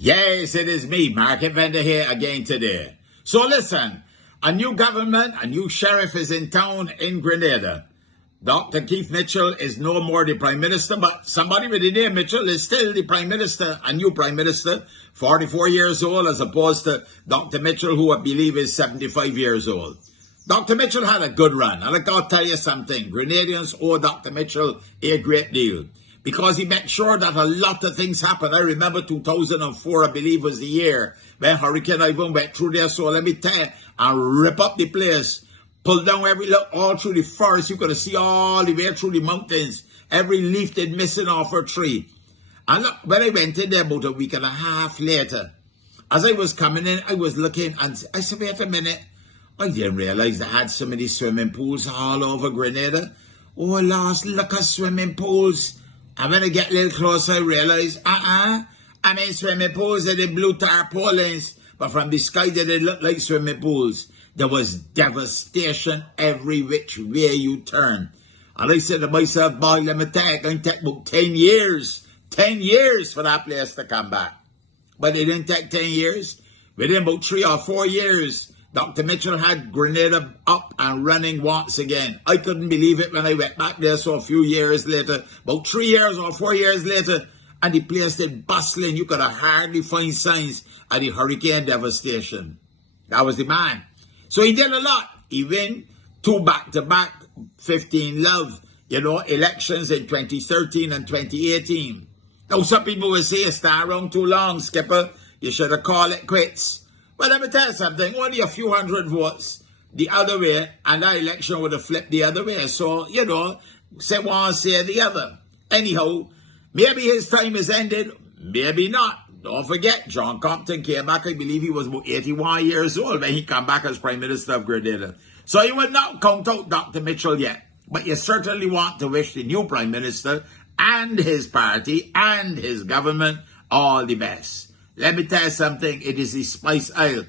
Yes, it is me, market vendor here again today. So listen, a new government, a new sheriff is in town in Grenada. Dr. Keith Mitchell is no more the Prime Minister, but somebody with the name Mitchell is still the Prime Minister, a new Prime Minister, 44 years old, as opposed to Dr. Mitchell, who I believe is 75 years old. Dr. Mitchell had a good run, and I gotta tell you something, Grenadians owe Dr. Mitchell a great deal, because he made sure that a lot of things happened. I remember 2004, I believe, was the year when Hurricane Ivan went through there, so let me tell you, and rip up the place. Pull down all through the forest. You could see all the way through the mountains. Every leaf they'd missing off a tree. And look, when I went in there about a week and a half later, as I was coming in, I was looking and I said, wait a minute. I didn't realize they had so many swimming pools all over Grenada. Oh, last look at swimming pools. And when I get a little closer, I realize, I mean swimming pools are the blue tarpaulins. But from the sky, they didn't look like swimming pools. There was devastation every which way you turn. And I said to myself, boy, let me tell you, it's going to take about 10 years. 10 years for that place to come back. But it didn't take 10 years. Within about 3 or 4 years, Dr. Mitchell had Grenada up and running once again. I couldn't believe it when I went back there, so a few years later, about 3 years or 4 years later, and the place did bustling. You could hardly find signs of the hurricane devastation. That was the man. So he did a lot. He won 2 back-to-back 15 love, elections in 2013 and 2018. Now, some people will say, it's stayed around too long, Skipper. You should have called it quits. Well, let me tell you something. Only a few hundred votes the other way, and that election would have flipped the other way. So, say one, say the other. Anyhow, maybe his time is ended, maybe not. Don't forget, John Compton came back, I believe he was about 81 years old when he came back as Prime Minister of Grenada. So you would not count out Dr. Mitchell yet. But you certainly want to wish the new Prime Minister and his party and his government all the best. Let me tell you something, it is the Spice Isle.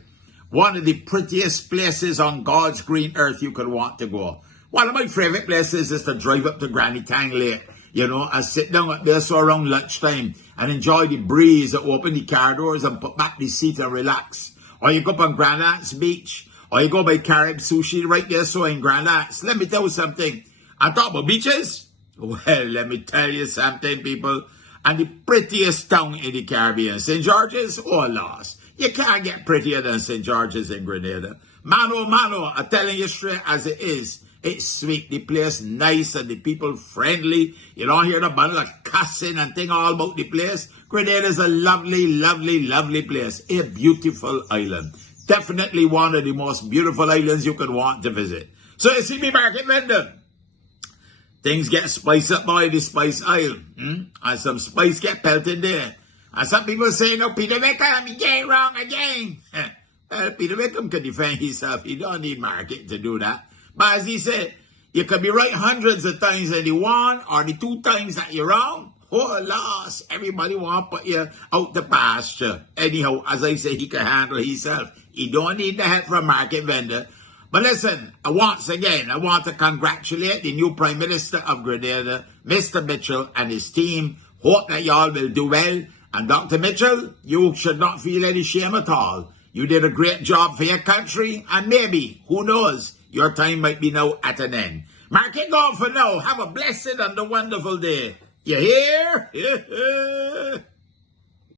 One of the prettiest places on God's green earth you could want to go. One of my favorite places is to drive up to Granny Tang Lake. And sit down up there so around lunchtime and enjoy the breeze, open the car doors and put back the seat and relax. Or you go up on Grenada's beach, or you go by Carib Sushi right there so in Grenada. Let me tell you something. On top of beaches, well, let me tell you something, people. And the prettiest town in the Caribbean, St. George's, oh, lost. You can't get prettier than St. George's in Grenada. Mano, I'm telling you straight as it is. It's sweet, the place nice and the people friendly. You don't hear the bundle of cussing and thing all about the place. Grenada is a lovely, lovely, lovely place. A beautiful island. Definitely one of the most beautiful islands you could want to visit. So you see me, market vendor. Things get spiced up by the Spice Isle. And some spice get pelted there. And some people say, no, Peter Wickham, he get it wrong again. Well, Peter Wickham can defend himself. He don't need market to do that. But as he said, you could be right hundreds of times that you won, or the 2 times that you're wrong. Oh, loss. Everybody want to put you out the pasture. Anyhow, as I say, he can handle himself. He don't need the help from market vendor. But listen, once again, I want to congratulate the new Prime Minister of Grenada, Mr. Mitchell, and his team. Hope that y'all will do well. And Dr. Mitchell, you should not feel any shame at all. You did a great job for your country, and maybe, who knows, your time might be now at an end. Mark it gone for now. Have a blessed and a wonderful day. You hear?